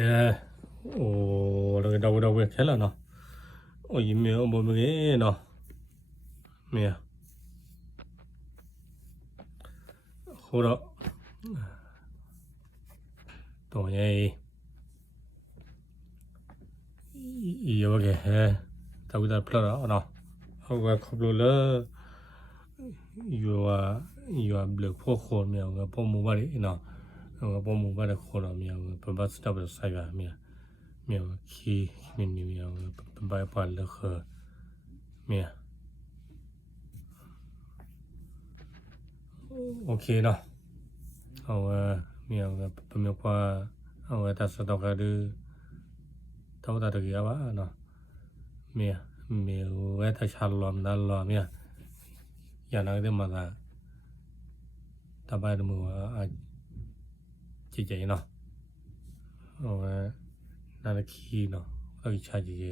โอ้เราแค่แล้วเนาะโอ้ยเมียบ่มีเนาะเมียโหเราตัวใหญ่เยอะแกตาวิตาพลาเนาะเอาไว้ขบลูเลอยู่เบลพวกคนเมียก็พวกหมู่บ้านเนาะเอาพวกหมู่บ้านคนเมียก็เป็นบ้านสตาร์บัคใส่กันเมียขี้มีเมียเป็นใบปานเลยคือเมียโอเคเนาะเอาเมียก็เป็นเมียกว่าเอาแต่สตอกก็ดูเท่าตาตะกี้ว่าเนาะเมียเวทชาลอมนั่นลอมเมียอย่างนั้นได้มาละตาบ้านมือว่าจีเจเนาะเอานั่นขี้เนาะเอาอีชาจีเจ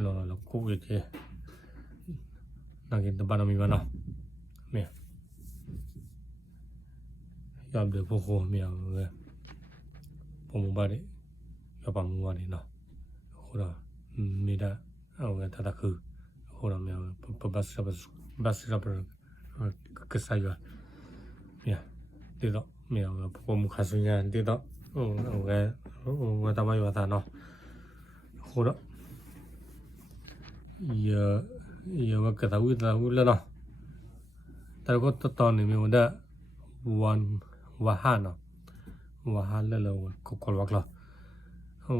เราคู่กันเจนั่งกินตาบ้านมีบ้านเนาะเมียยอมเดือดพวกโคเมียเลยพวกหมู่บ้านนี่ยอมปั๊มหมู่บ้านนี่เนาะโคเรามีได้เอาแต่ตะคือโคเราเมียบัสรับก็ใส่กันเมียดีต่อเมียพวกมุขสุญญาดีต่อเอาตาบ้านอยู่ตาเนาะโคเราเยอะก็ตาวิแล้วเนาะแต่ก็ตอนนี้มีวันเดวันวาฮาเนาะวาฮาแล้วก็กอลวักละเอา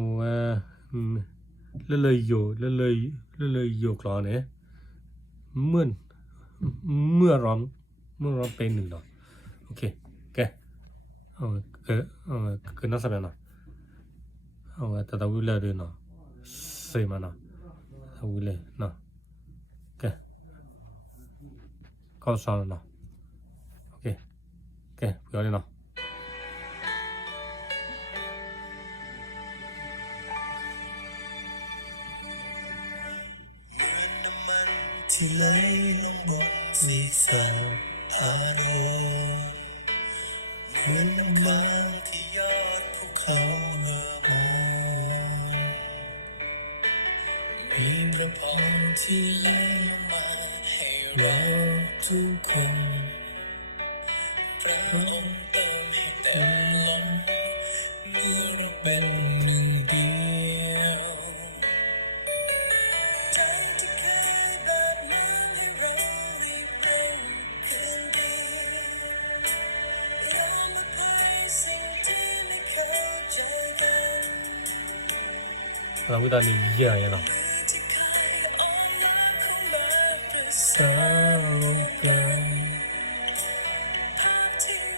เลยอยู่กลางเนี่ยเมื่อร้อนเป็นหนึ่งเนาะโอเคแกคือน่าสบายเนาะเอาแต่ตาวิเลยเนาะเสียมาเนาะตาวิเลยเนาะแกเข้าซ้อนเนาะโอเคเพื่อนเลยเนาะที่ไหลลงบนสีสาวอารมณ์เหมือนน้ำมันที่ยอดภูเขาเมื่อมองมีพระพรที่ไหลลงมาให้เราทุกคนพระองค์เติมให้เต็มล้นเมื่อเราเป็นหนึ่งเดียวเราวิตานี่เยอะอย่างเนาะสาวกัน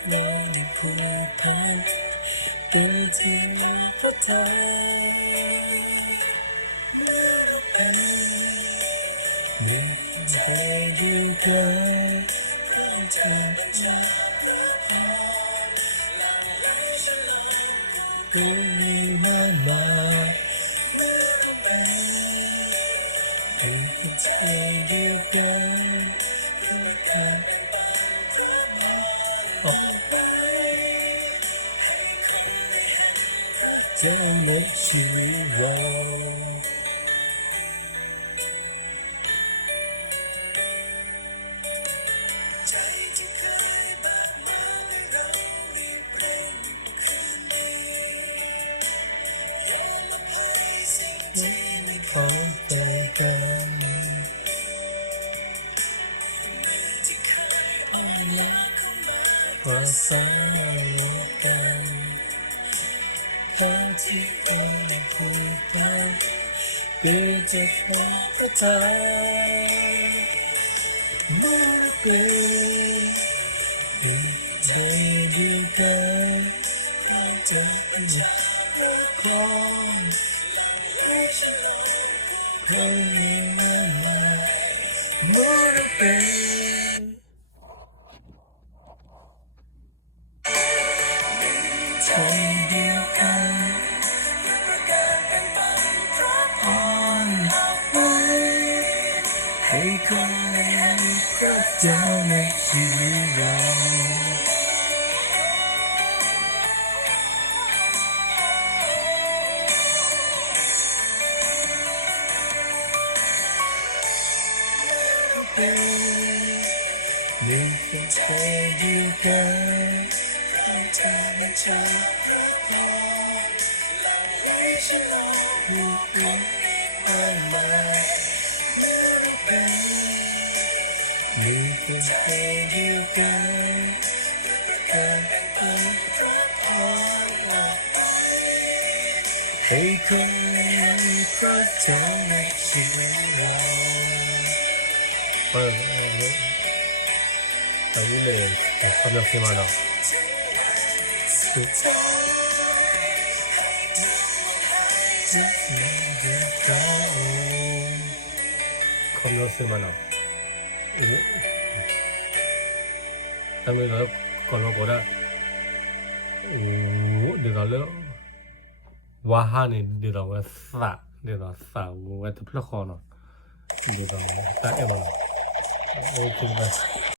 ไม่ได้ผูกพันเป็นที่พระทัยเมื่อเราเป็นหนึ่งใจเดียวกันเราจะเป็นชาติก็มีมากมายเป็นใจเดียวกันเพื่อการออกไปให้คนได้เห็นพระเจ้าในชีวิตเราใจที่เคยแบบน้ำให้เรารีบเร่งคืนนี้ยอมอภัยสิ่งที่ไม่เข้าใจกันว่าสาวกันพระที่เราผูกพันเป็นจะพอพระทัยเมื่อเราเป็นหนึ่งใจเดียวกันคอยจะเป็นรักของและฉันเคยมีมาเมื่อเราเป็นใจเดียวกันเพื่อประกาศเป็นปันพระพรออกไปให้คนได้เห็นพระเจ้าในชีวิตเรา มีเพียงใจเดียวกันเธอมาจากและให้ฉันลองมีคนมากมายเมื่อเราเป็นมีเพียงใจเดียวกันการเป็นรักพอเราให้คนรักเธอในชีวิตเรา 여기는 검역기만 하고 검역기만 하고 그다음에 너 걸어보라 내가 와하니 내가 왜싸 내가 싸고 왜 플러커너 내가 딱 해봐 오케이